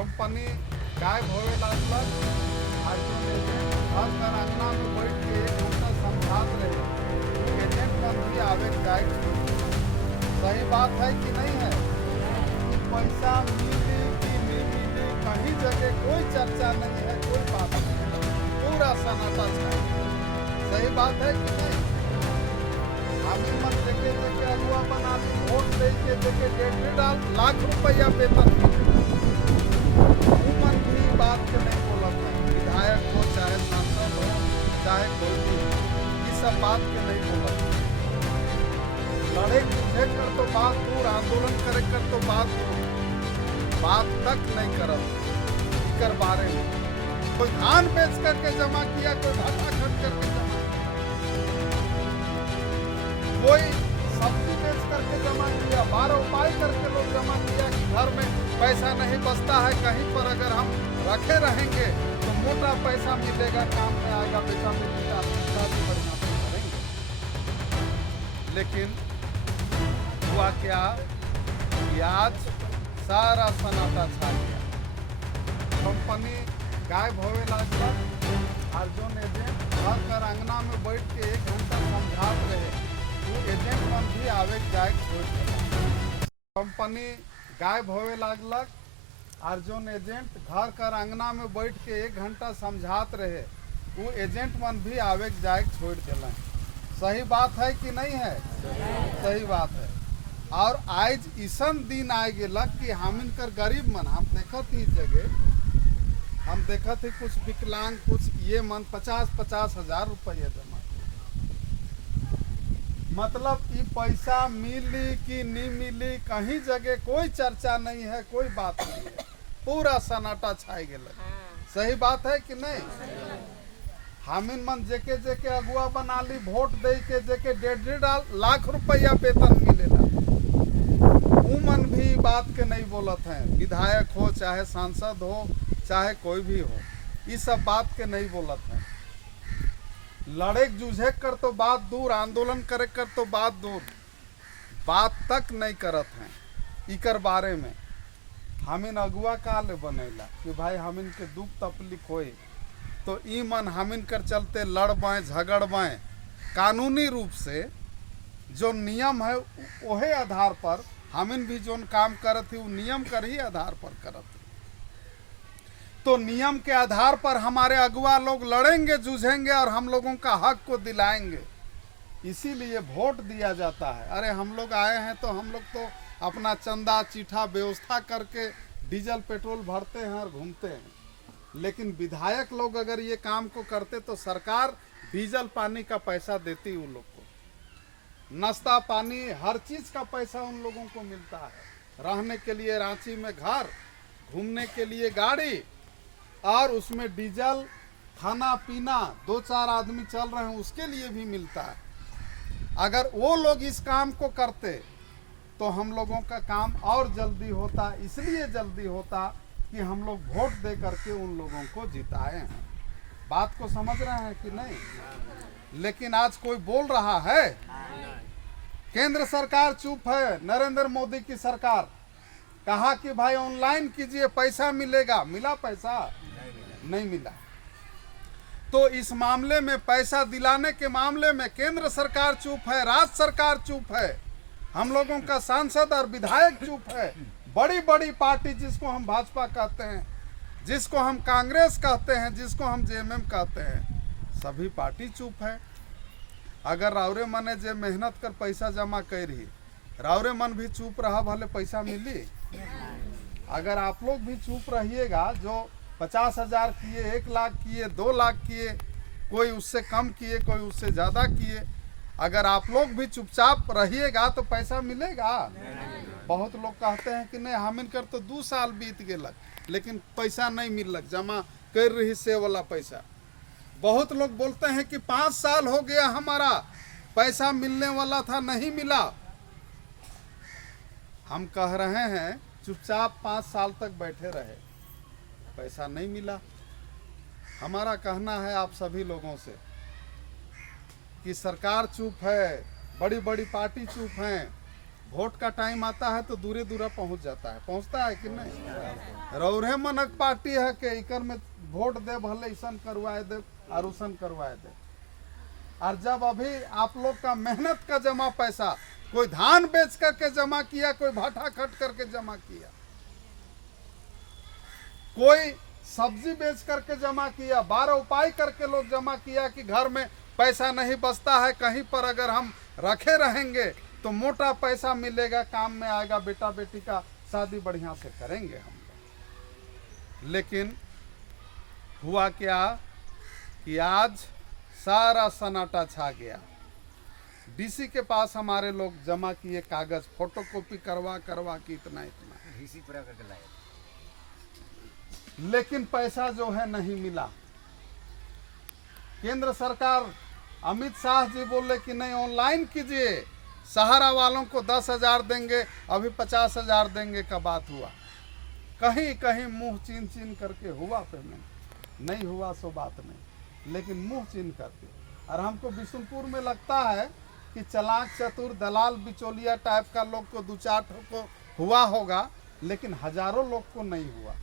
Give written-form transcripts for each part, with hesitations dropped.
Company गायब होवे लागल। घर कर अंगना में बैठ के 1 घंटा समझात रहे, एजेंट मन भी आवे जाए। सही बात है कि नहीं है? पैसा मिली कि नहीं मिली, कहीं जगह कोई चर्चा नहीं है, कोई बात नहीं है, पूरा सन्नाटा छाया। सही बात है कि नहीं? हम मन देखे देखे अगुआ बना ली, वोट दे के देखे 1.5 लाख रुपया वेतन मन भी बात के नहीं बोलत है। विधायक हो चाहे सांसद हो चाहे कोई भी, ये सब बात के नहीं बोलत। लड़े पूछे कर तो बात दूर, आंदोलन करे कर तो बात दूर, बात तक नहीं करत कर बारे में। कोई धान बेच करके जमा किया, कोई भाटा खट करके जमा किया, कोई सब्जी बेच करके जमा किया, 12 उपाय करके लोग जमा किया कि घर में पैसा नहीं बचता है, कहीं पर अगर हम रखे रहेंगे तो मोटा पैसा मिलेगा, काम में आएगा, बेटा मिलेगा, शादी बढ़िया से करेंगे। लेकिन हुआ क्या कि आज सारा सन्नाटा छा गया। कंपनी गायब होवे लागल। अर्जुन एजेंट घर कर अंगना में बैठ के 1 घंटा समझात रहे, एजेंट मन भी आवे जाए छोड़ दिया। कंपनी गायब होवे लागल। अर्जुन एजेंट घर कर अंगना में बैठ के 1 घंटा समझात रहे, वो एजेंट मन भी आवे जाए छोड़ दिला। सही बात है कि नहीं है? सही बात है। और आज इसन दिन आ गया कि हम इनकर गरीब मन, हम देखत ही जगह, हम देखत ही कुछ विकलांग, कुछ ये मन 50-50 हजार रुपया जमा, मतलब ये पैसा मिली कि नहीं मिली, कहीं जगह कोई चर्चा नहीं है, कोई बात नहीं है, पूरा सन्नाटा छाई गया। सही बात है कि नहीं? हम इन मन जेके जेके अगुआ बना ली, वोट दे के जेके 1.5 लाख रुपया वेतन मिलेला, वो मन भी बात के नहीं बोलत हैं। विधायक हो चाहे सांसद हो चाहे कोई भी हो, ये सब बात के नहीं बोलत हैं। लड़े जूझे कर तो बात दूर, आंदोलन करे कर तो बात दूर, बात तक नहीं करत हैं इकर बारे में। हम इन अगुआ का ले बनेला कि भाई हम इनके दुख तकलीफ होए तो ई मन हम इनकर चलते लड़ बाएं झगड़ बाएं, कानूनी रूप से जो नियम है वही आधार पर हम इन भी जो काम करत ही वो नियम कर ही आधार पर करत। तो नियम के आधार पर हमारे अगुआ लोग लड़ेंगे जूझेंगे और हम लोगों का हक को दिलाएंगे, इसीलिए वोट दिया जाता है। अरे हम लोग आए हैं तो हम लोग तो अपना चंदा चिठा व्यवस्था करके डीजल पेट्रोल भरते हैं और घूमते हैं, लेकिन विधायक लोग अगर ये काम को करते तो सरकार डीजल पानी का पैसा देती उन लोग को, नाश्ता पानी हर चीज़ का पैसा उन लोगों को मिलता है, रहने के लिए रांची में घर, घूमने के लिए गाड़ी, और उसमें डीजल, खाना पीना 2-4 आदमी चल रहे हैं उसके लिए भी मिलता है। अगर वो लोग इस काम को करते तो हम लोगों का काम और जल्दी होता, इसलिए जल्दी होता कि हम लोग वोट दे करके उन लोगों को जिताए हैं। बात को समझ रहे हैं कि नहीं? लेकिन आज कोई बोल रहा है? केंद्र सरकार चुप है। नरेंद्र मोदी की सरकार कहा कि भाई ऑनलाइन कीजिए पैसा मिलेगा, मिला पैसा? नहीं मिला। तो इस मामले में, पैसा दिलाने के मामले में केंद्र सरकार चुप है, राज्य सरकार चुप है, हम लोगों का सांसद और विधायक चुप है, बड़ी बड़ी पार्टी जिसको हम भाजपा कहते हैं, जिसको हम कांग्रेस कहते हैं, जिसको हम जेएमएम कहते हैं, सभी पार्टी चुप है। अगर रावरे मने जे मेहनत कर पैसा जमा कर रही, रावरे मन भी चुप रहा, भले पैसा मिली। अगर आप लोग भी चुप रहिएगा, जो 50,000 किए, 1 लाख किए, 2 लाख किए, कोई उससे कम किए, कोई उससे ज़्यादा किए, अगर आप लोग भी चुपचाप रहिएगा तो पैसा मिलेगा। बहुत लोग कहते हैं कि नहीं हम इनकर तो 2 साल बीत गए लेकिन पैसा नहीं मिलक, जमा कर रही से वाला पैसा। बहुत लोग बोलते हैं कि 5 साल हो गया हमारा पैसा मिलने वाला था, नहीं मिला। हम कह रहे हैं चुपचाप 5 साल तक बैठे रहे, पैसा नहीं मिला। हमारा कहना है आप सभी लोगों से कि सरकार चुप है, बड़ी बड़ी पार्टी चुप हैं, वोट का टाइम आता है तो दूरे दूरा पहुंच जाता है, पहुंचता है कि नहीं। रौरे मनक पार्टी है कि इकर में वोट दे भले ऐसा करवाए दे और उसन करवाए दे। और जब अभी आप लोग का मेहनत का जमा पैसा, कोई धान बेच करके जमा किया, कोई भाटा खट करके जमा किया, कोई सब्जी बेच करके जमा किया, 12 उपाय करके लोग जमा किया कि घर में पैसा नहीं बचता है, कहीं पर अगर हम रखे रहेंगे तो मोटा पैसा मिलेगा, काम में आएगा, बेटा बेटी का शादी बढ़िया से करेंगे हम लोग। लेकिन हुआ क्या कि आज सारा सन्नाटा छा गया। डीसी के पास हमारे लोग जमा किए कागज, फोटोकॉपी करवा के इतना डीसी पूरा करके लाए, लेकिन पैसा जो है नहीं मिला। केंद्र सरकार अमित शाह जी बोले कि नहीं ऑनलाइन कीजिए, सहारा वालों को 10,000 देंगे, अभी 50,000 देंगे का बात हुआ। कहीं कहीं मुंह चीन चीन करके हुआ पेमेंट, नहीं हुआ सो बात नहीं, लेकिन मुंह चीन करके। और हमको बिशुनपुर में लगता है कि चालाक चतुर दलाल बिचौलिया टाइप का लोग को 2-4 को हुआ होगा, लेकिन हजारों लोग को नहीं हुआ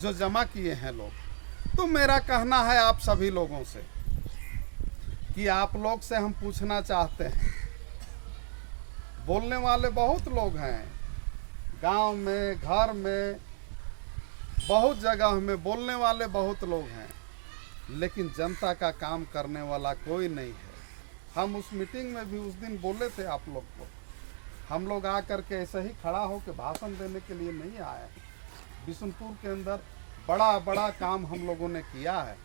जो जमा किए हैं लोग। तो मेरा कहना है आप सभी लोगों से कि आप लोग से हम पूछना चाहते हैं, बोलने वाले बहुत लोग हैं गांव में, घर में, बहुत जगह में बोलने वाले बहुत लोग हैं, लेकिन जनता का काम करने वाला कोई नहीं है। हम उस मीटिंग में भी उस दिन बोले थे आप लोग को, हम लोग आकर के ऐसे ही खड़ा होकर भाषण देने के लिए नहीं आए। बिशुनपुर के अंदर बड़ा बड़ा काम हम लोगों ने किया है।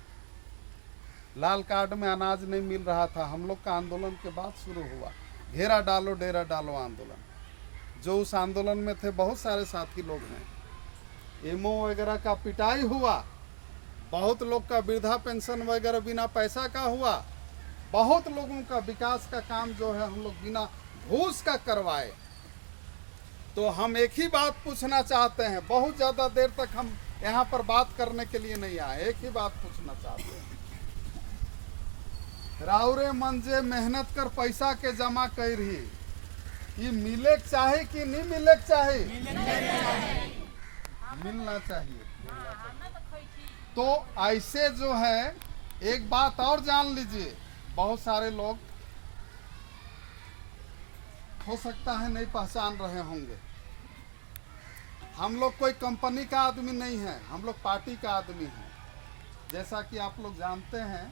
लाल कार्ड में अनाज नहीं मिल रहा था, हम लोग का आंदोलन के बाद शुरू हुआ घेरा डालो डेरा डालो आंदोलन। जो उस आंदोलन में थे बहुत सारे साथी लोग हैं। एमओ वगैरह का पिटाई हुआ, बहुत लोग का वृद्धा पेंशन वगैरह बिना पैसा का हुआ, बहुत लोगों का विकास का काम जो है हम लोग बिना घूस का करवाए। तो हम एक ही बात पूछना चाहते हैं, बहुत ज़्यादा देर तक हम यहाँ पर बात करने के लिए नहीं आए, एक ही बात पूछना चाहते हैं। राउरे मंजे मेहनत कर पैसा के जमा कर रही, ये मिले चाहे कि नहीं मिले चाहे? मिलना चाहिए। तो ऐसे जो है एक बात और जान लीजिए, बहुत सारे लोग हो सकता है नहीं पहचान रहे होंगे, हम लोग कोई कंपनी का आदमी नहीं है, हम लोग पार्टी का आदमी है। जैसा कि आप लोग जानते हैं,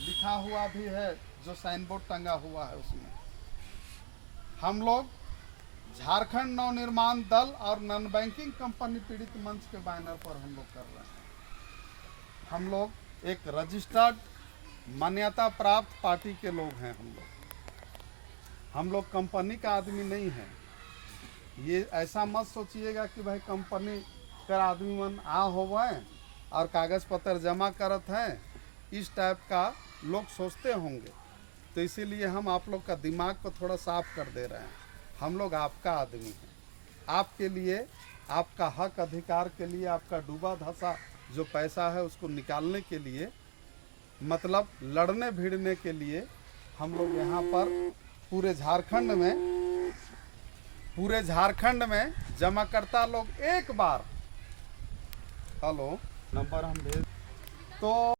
लिखा हुआ भी है, जो साइन बोर्ड टंगा हुआ है उसमें हम लोग झारखंड नवनिर्माण दल और नॉन बैंकिंग कंपनी पीड़ित मंच के बैनर पर हम लोग कर रहे हैं। हम लोग एक रजिस्टर्ड मान्यता प्राप्त पार्टी के लोग हैं। हम लोग कंपनी का आदमी नहीं है। ये ऐसा मत सोचिएगा कि भाई कंपनी का आदमी मन आ होवे और कागज पत्र जमा करत हैं, इस टाइप का लोग सोचते होंगे। तो इसीलिए हम आप लोग का दिमाग को थोड़ा साफ कर दे रहे हैं। हम लोग आपका आदमी हैं, आपके लिए, आपका हक अधिकार के लिए, आपका डूबा धंसा जो पैसा है उसको निकालने के लिए, मतलब लड़ने भिड़ने के लिए हम लोग यहाँ पर पूरे झारखंड में जमाकर्ता लोग एक बार, हेलो नंबर हम भेज तो